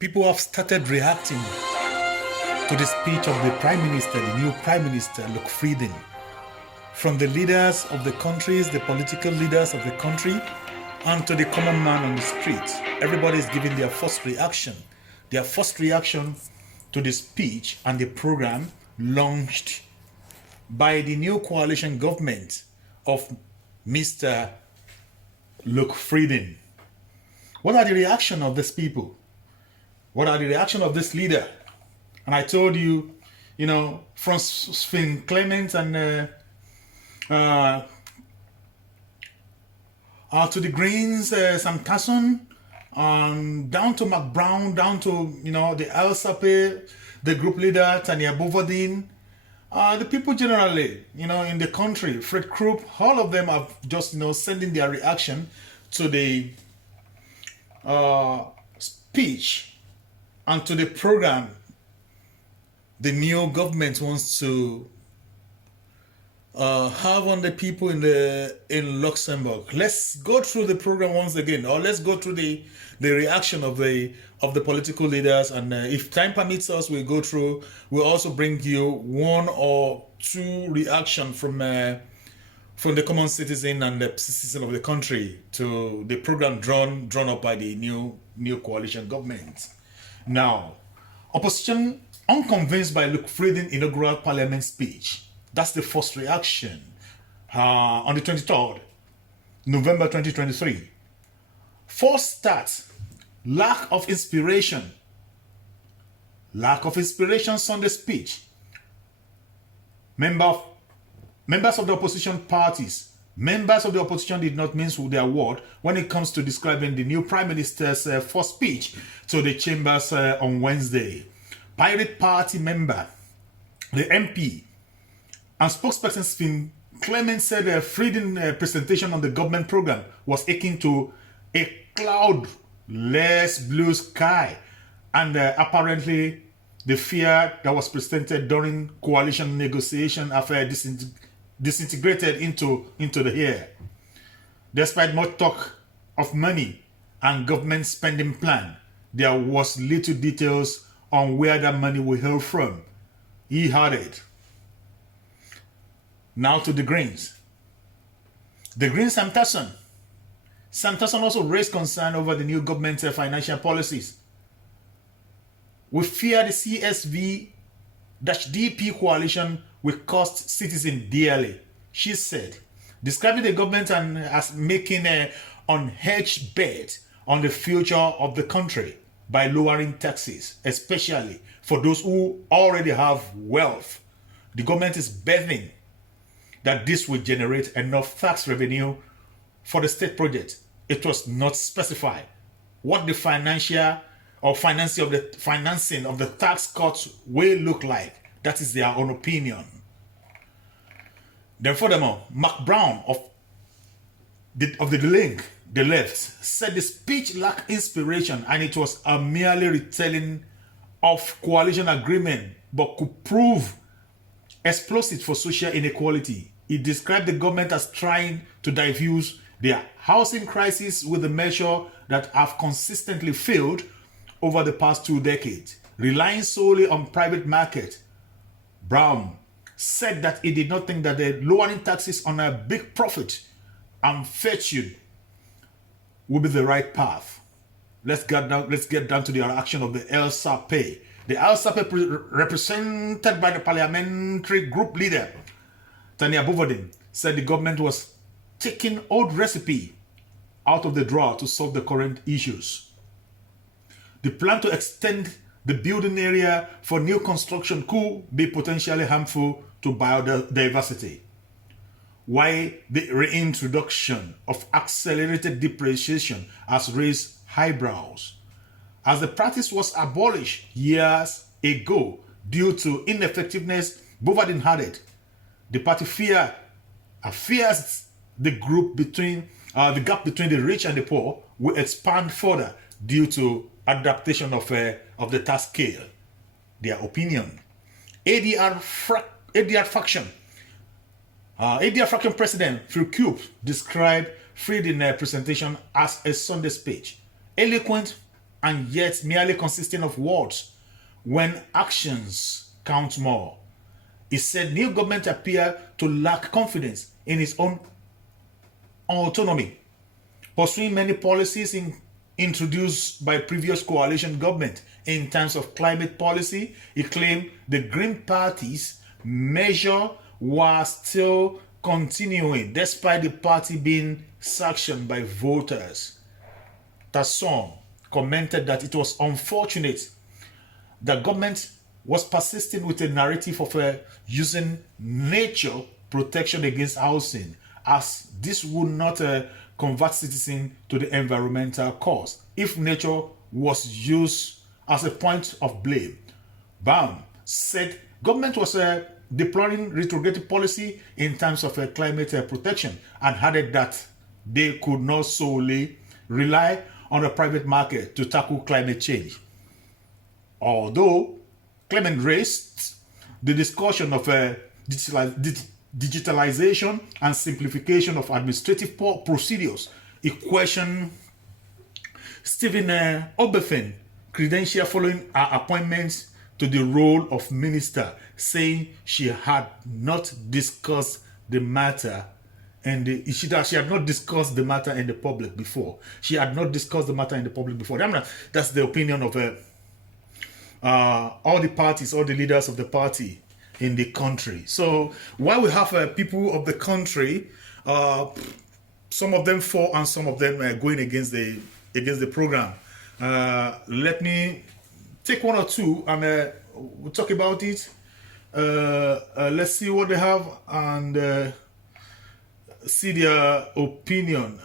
people have started reacting to the speech of the Prime Minister, the new Prime Minister, LUC Frieden. From the leaders of the countries, the political leaders of the country, and to the common man on the street. Everybody is giving their first reaction. Their first reaction to the speech and the program launched by the new coalition government of Mr. LUC Frieden. What are the reaction of these people? What are the reaction of this leader? And I told you, from Sven Clement and to the Greens, Sam Tasson, down to Mark Brown, down to the LSAP, the group leader Tanya Bouvardine, the people generally, in the country, Fred Krupp, all of them have just sending their reaction to the speech and to the program the new government wants to have on the people in Luxembourg. Let's go through the program once again, or let's go through the reaction of the political leaders, and if time permits us, we'll also bring you one or two reaction from the common citizen and the citizen of the country to the program drawn up by the new coalition government. Now, opposition unconvinced by LUC Frieden inaugural parliament speech. That's the first reaction on the 23rd November 2023. First start, lack of inspiration. Lack of inspiration Sunday speech. Members of the opposition parties. Members of the opposition did not mince with their word when it comes to describing the new Prime Minister's first speech to the chambers on Wednesday. Pirate Party member, the MP, and spokesperson Sven Clement said Frieden presentation on the government program was akin to a cloudless blue sky, and apparently the fear that was presented during coalition negotiation after disintegrated into the air. Despite much talk of money and government spending plan, there was little details on where that money will come from. He had it. Now to the Greens. The Greens, Sam Tasson. Sam Tasson also raised concern over the new government's financial policies. We fear the CSV-DP coalition will cost citizens dearly, she said, describing the government as making an unhedged bet on the future of the country by lowering taxes, especially for those who already have wealth. The government is betting that this will generate enough tax revenue for the state project. It was not specified what the financing of the tax cuts will look like. That is their own opinion. Then furthermore, Mark Brown of the link, the left, said the speech lacked inspiration and it was a merely retelling of coalition agreement but could prove explosive for social inequality. He described the government as trying to diffuse their housing crisis with a measure that have consistently failed over the past 2 decades, relying solely on private market. Brown said that he did not think that the lowering taxes on a big profit and fortune would be the right path. Let's get down to the action of the LSAP. The LSAP, represented by the parliamentary group leader Tanya Bouvardine, said the government was taking old recipe out of the drawer to solve the current issues. The plan to extend the building area for new construction could be potentially harmful to biodiversity, while the reintroduction of accelerated depreciation has raised eyebrows. As the practice was abolished years ago due to ineffectiveness, Bouvardine added, the party fears the gap between the rich and the poor will expand further due to adaptation of the tax scale. Their opinion. ADR faction President Fred described Frieden presentation as a Sunday speech, eloquent and yet merely consisting of words when actions count more. He said new government appear to lack confidence in its own autonomy, pursuing many policies introduced by previous coalition government. In terms of climate policy, he claimed the Green Party's measure was still continuing despite the party being sanctioned by voters. Tasson commented that it was unfortunate the government was persisting with a narrative of using nature protection against housing, as this would not convert citizens to the environmental cause if nature was used as a point of blame. Baum said government was deploring retrogressive policy in terms of climate protection, and added that they could not solely rely on the private market to tackle climate change. Although Clement raised the discussion of digitalization and simplification of administrative procedures, he questioned Stephen Oberfen credential following her appointment to the role of minister, saying she had not discussed the matter and she had not discussed the matter in the public before. She had not discussed the matter in the public before. That's the opinion of all the parties, all the leaders of the party in the country. So while we have people of the country, some of them for and some of them going against the program. Let me take one or two and we'll talk about it. Let's see what they have and see their opinion.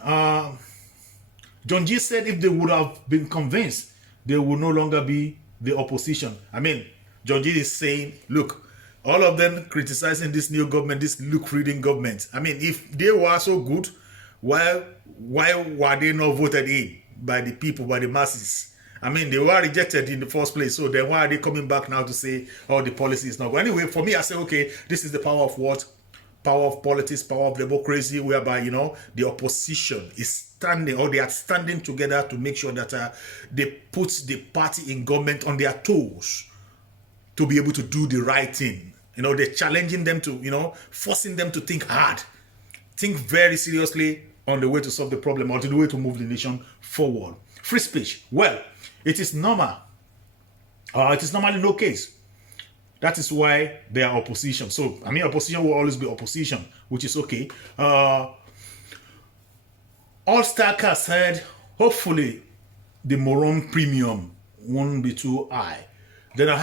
John G said if they would have been convinced, they would no longer be the opposition. I mean, John G is saying, look, all of them criticizing this new government, this LUC Frieden government. I mean, if they were so good, why were they not voted in by the people, by the masses? I mean, they were rejected in the first place. So then why are they coming back now to say, oh, the policy is not good? Anyway, for me, I say, okay, this is the power of what? Power of politics, power of democracy, whereby, the opposition is standing, or they are standing together to make sure that they put the party in government on their toes to be able to do the right thing. They're challenging them to, forcing them to think hard, think very seriously on the way to solve the problem or to the way to move the nation forward. Free speech. Well, it is normal. It is normally no case. That is why they are opposition. So, I mean, opposition will always be opposition, which is okay. All-Star Cast said, hopefully, the Moron premium won't be too high. Then I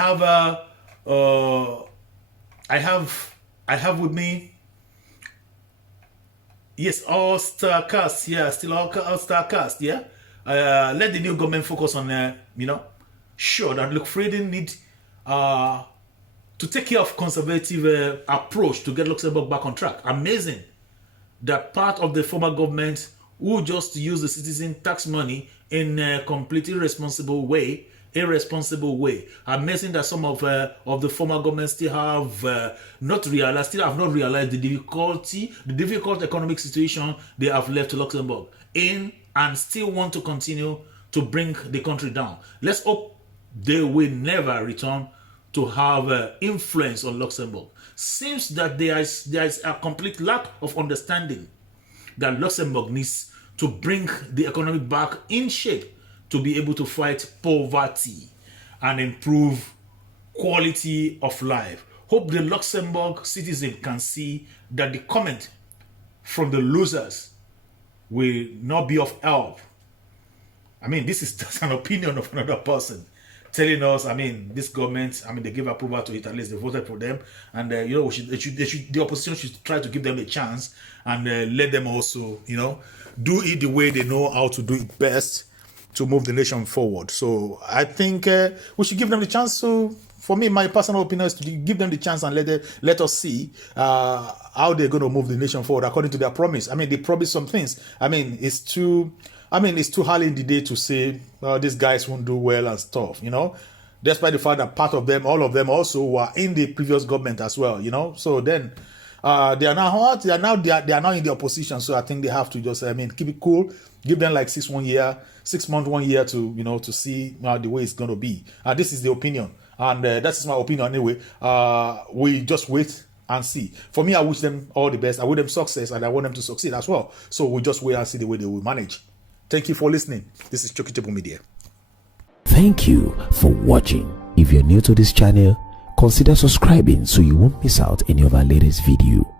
have with me, yes, All-Star Cast, yeah, still All-Star Cast, yeah. Let the new government focus on, sure that LUC Frieden need to take care of conservative approach to get Luxembourg back on track. Amazing that part of the former government who just use the citizen tax money in a completely irresponsible way. Amazing that some of the former government still have not realized the difficult economic situation they have left Luxembourg in, and still want to continue to bring the country down. Let's hope they will never return to have influence on Luxembourg. Seems that there is a complete lack of understanding that Luxembourg needs to bring the economy back in shape to be able to fight poverty and improve quality of life. Hope the Luxembourg citizen can see that the comment from the losers will not be of help. I mean, this is just an opinion of another person telling us, I mean, this government, they gave approval to it, at least they voted for them, and the opposition should try to give them a chance and let them also, do it the way they know how to do it best to move the nation forward. So I think we should give them the chance. So for me, my personal opinion is to give them the chance and let us see how they're going to move the nation forward according to their promise. I mean, they promised some things. It's too early in the day to say these guys won't do well and stuff, despite the fact that part of them, all of them also were in the previous government as well, So then They are now hot. They are now in the opposition. So I think they have to just, keep it cool. Give them like 6 months, 1 year to, to see the way it's going to be. This is the opinion. And that is my opinion anyway. We just wait and see. For me, I wish them all the best. I wish them success, and I want them to succeed as well. So we just wait and see the way they will manage. Thank you for listening. This is Chokitable Media. Thank you for watching. If you're new to this channel, consider subscribing so you won't miss out any of our latest video.